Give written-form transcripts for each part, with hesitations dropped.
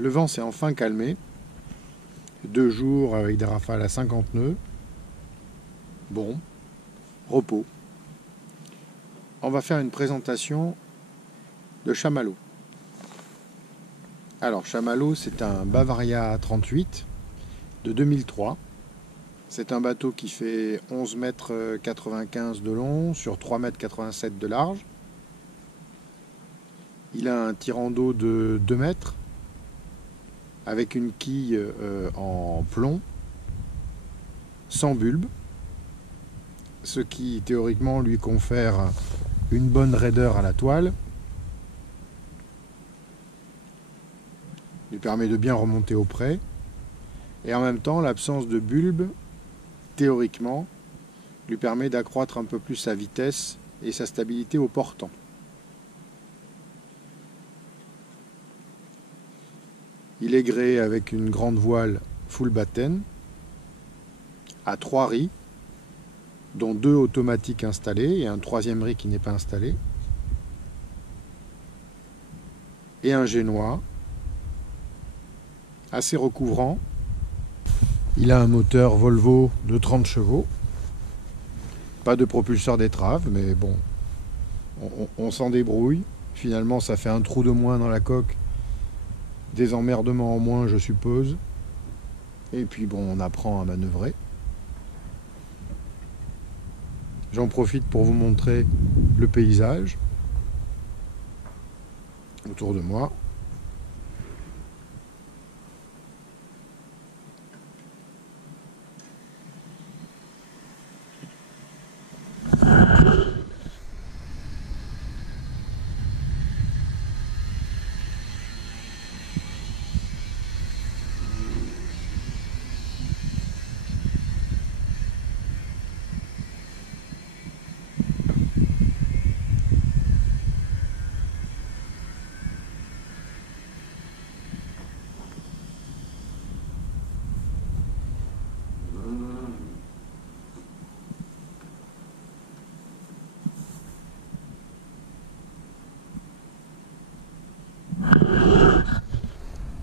Le vent s'est enfin calmé. 2 jours avec des rafales à 50 nœuds. Bon, repos. On va faire une présentation de chamallow. Alors, chamallow, c'est un Bavaria 38 de 2003. C'est un bateau qui fait 11,95 m de long sur 3,87 m de large. Il a un tirant d'eau de 2 mètres avec une quille en plomb, sans bulbe, ce qui théoriquement lui confère une bonne raideur à la toile, lui permet de bien remonter au près, et en même temps l'absence de bulbe, théoriquement, lui permet d'accroître un peu plus sa vitesse et sa stabilité au portant. Il est gréé avec une grande voile full batten à 3 ris, dont 2 automatiques installés et un 3e riz qui n'est pas installé, et un génois assez recouvrant. Il a un moteur Volvo de 30 chevaux, pas de propulseur d'étrave, mais bon, on s'en débrouille. Finalement, ça fait un trou de moins dans la coque, des emmerdements en moins, je suppose. Et puis bon, on apprend à manœuvrer. J'en profite pour vous montrer le paysage autour de moi.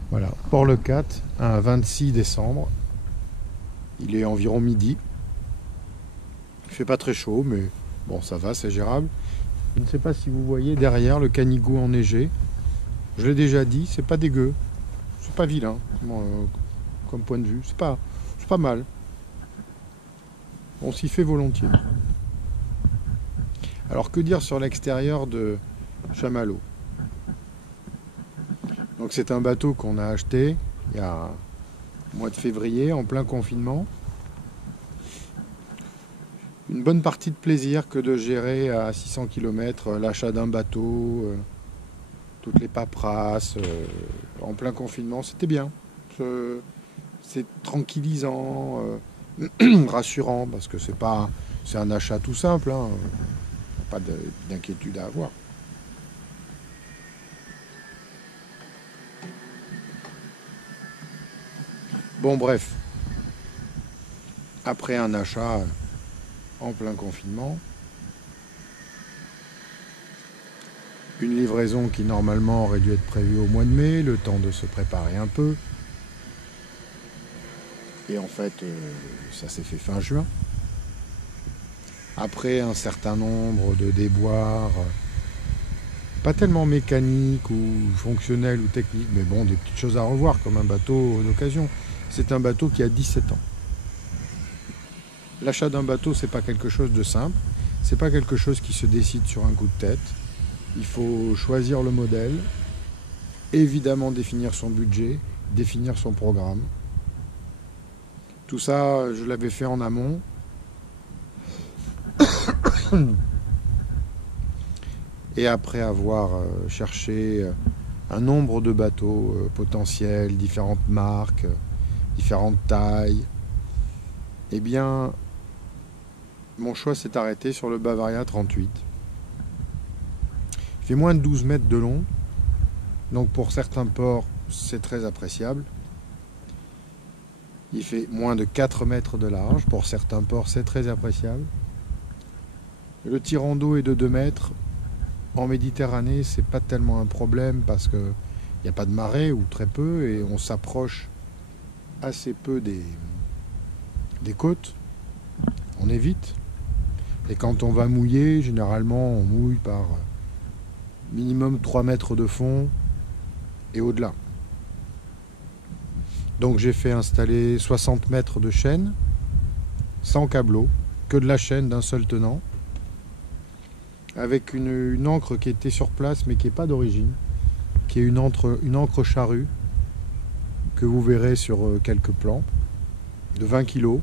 Voilà, Port-le-Cat, un 26 décembre. Il est environ midi. Il fait pas très chaud, mais bon, ça va, c'est gérable. Je ne sais pas si vous voyez derrière le Canigou enneigé. Je l'ai déjà dit, c'est pas dégueu. C'est pas vilain, comme point de vue. C'est pas mal. On s'y fait volontiers. Alors, que dire sur l'extérieur de Chamallow? Donc c'est un bateau qu'on a acheté il y a au mois de février, en plein confinement. Une bonne partie de plaisir que de gérer à 600 km l'achat d'un bateau, toutes les paperasses, en plein confinement, c'était bien. C'est tranquillisant, rassurant, parce que c'est un achat tout simple, hein, pas d'inquiétude à avoir. Bon, bref, après un achat en plein confinement, une livraison qui normalement aurait dû être prévue au mois de mai, le temps de se préparer un peu, et en fait, ça s'est fait fin juin. Après un certain nombre de déboires, pas tellement mécaniques ou fonctionnels ou techniques, mais bon, des petites choses à revoir, comme un bateau d'occasion. C'est un bateau qui a 17 ans. L'achat d'un bateau, c'est pas quelque chose de simple. C'est pas quelque chose qui se décide sur un coup de tête. Il faut choisir le modèle, évidemment définir son budget, définir son programme. Tout ça, je l'avais fait en amont. Et après avoir cherché un nombre de bateaux potentiels, différentes marques, différentes tailles, eh bien, mon choix s'est arrêté sur le Bavaria 38. Il fait moins de 12 mètres de long, donc pour certains ports, c'est très appréciable. Il fait moins de 4 mètres de large, pour certains ports, c'est très appréciable. Le tirant d'eau est de 2 mètres. En Méditerranée, c'est pas tellement un problème parce que Il n'y a pas de marée ou très peu et on s'approche assez peu des côtes. On évite. Et quand on va mouiller, généralement on mouille par minimum 3 mètres de fond et au-delà. Donc j'ai fait installer 60 mètres de chaîne, sans câbleau, que de la chaîne d'un seul tenant, avec une ancre qui était sur place mais qui n'est pas d'origine, qui est une ancre charrue, que vous verrez sur quelques plans, de 20 kg.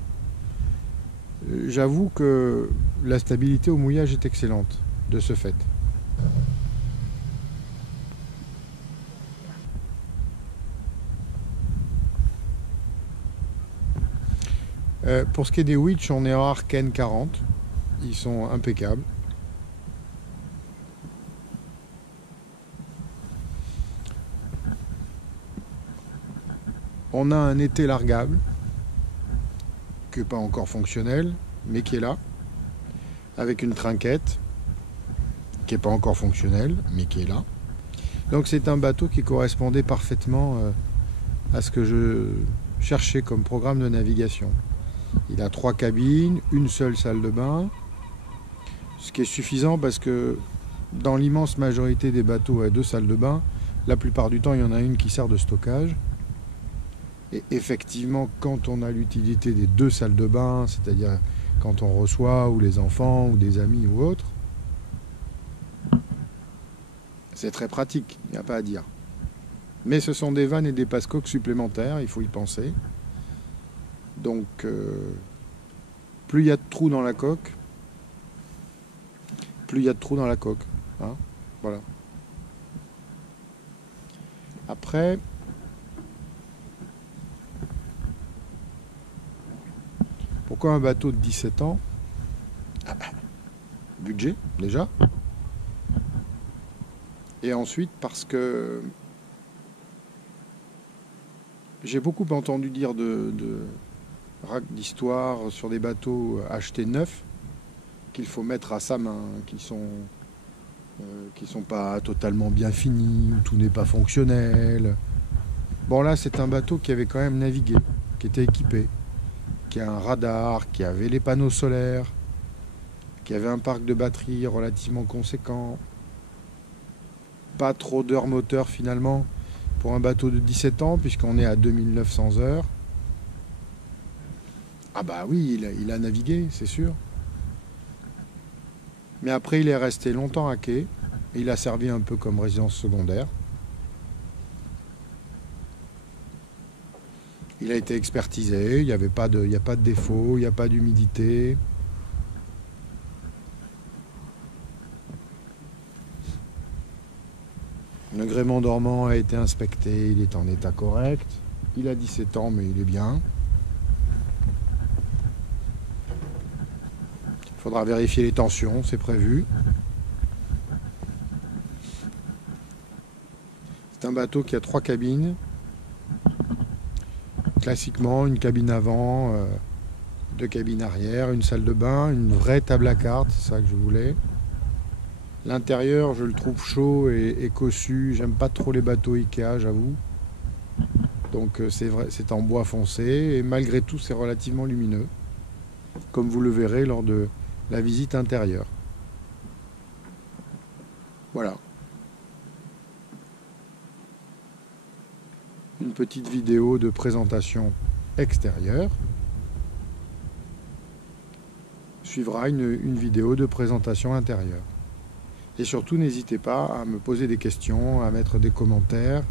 J'avoue que la stabilité au mouillage est excellente, de ce fait. Pour ce qui est des winches, on est en Arken 40. Ils sont impeccables. On a un été largable, qui n'est pas encore fonctionnel, mais qui est là, avec une trinquette, qui n'est pas encore fonctionnelle, mais qui est là. Donc c'est un bateau qui correspondait parfaitement à ce que je cherchais comme programme de navigation. Il a 3 cabines, une seule salle de bain, ce qui est suffisant parce que dans l'immense majorité des bateaux à 2 salles de bain, la plupart du temps il y en a une qui sert de stockage. Et effectivement, quand on a l'utilité des 2 salles de bain, c'est-à-dire quand on reçoit ou les enfants ou des amis ou autres, c'est très pratique, il n'y a pas à dire. Mais ce sont des vannes et des passe-coques supplémentaires, il faut y penser. Donc, plus il y a de trous dans la coque, plus il y a de trous dans la coque. Hein, voilà. Après, pourquoi un bateau de 17 ans? Budget, déjà. Et ensuite, parce que j'ai beaucoup entendu dire d'histoires sur des bateaux achetés neufs qu'il faut mettre à sa main, qui sont pas totalement bien finis, où tout n'est pas fonctionnel. Bon là, c'est un bateau qui avait quand même navigué, qui était équipé, qui a un radar, qui avait les panneaux solaires, qui avait un parc de batterie relativement conséquent. Pas trop d'heures moteur finalement pour un bateau de 17 ans, puisqu'on est à 2900 heures. Ah bah oui, il a navigué, c'est sûr. Mais après, il est resté longtemps à quai. Et il a servi un peu comme résidence secondaire. Il a été expertisé, il n'y a pas de défaut, il n'y a pas d'humidité. Le gréement dormant a été inspecté, il est en état correct. Il a 17 ans, mais il est bien. Il faudra vérifier les tensions, c'est prévu. C'est un bateau qui a 3 cabines. Classiquement, une cabine avant, 2 cabines arrière, une salle de bain, une vraie table à cartes, c'est ça que je voulais. L'intérieur, je le trouve chaud et cossu. J'aime pas trop les bateaux Ikea, j'avoue. Donc c'est vrai, c'est en bois foncé et malgré tout, c'est relativement lumineux, comme vous le verrez lors de la visite intérieure. Voilà. Une petite vidéo de présentation extérieure. Suivra une vidéo de présentation intérieure. Et surtout, n'hésitez pas à me poser des questions, à mettre des commentaires,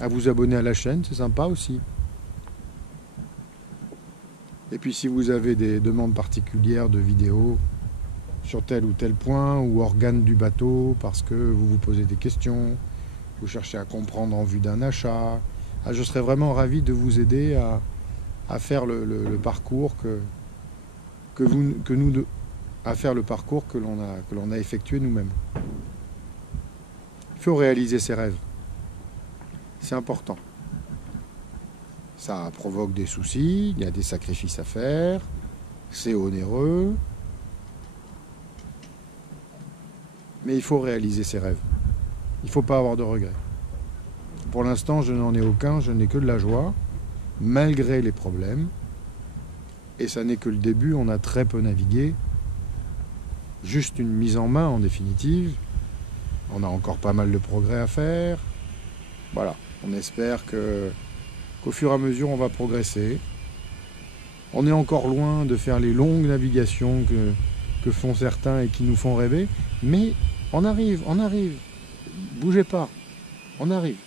à vous abonner à la chaîne, c'est sympa aussi. Et puis si vous avez des demandes particulières de vidéos sur tel ou tel point ou organe du bateau, parce que vous vous posez des questions, vous cherchez à comprendre en vue d'un achat, je serais vraiment ravi de vous aider à faire le parcours à faire le parcours que l'on a effectué nous-mêmes. Il faut réaliser ses rêves. C'est important. Ça provoque des soucis, il y a des sacrifices à faire, c'est onéreux. Mais il faut réaliser ses rêves. Il ne faut pas avoir de regrets. pour l'instant, je n'en ai aucun, je n'ai que de la joie, malgré les problèmes. Et ça n'est que le début, on a très peu navigué. Juste une mise en main en définitive. On a encore pas mal de progrès à faire. Voilà, on espère qu'au fur et à mesure on va progresser. On est encore loin de faire les longues navigations que font certains et qui nous font rêver, mais on arrive, bougez pas, on arrive.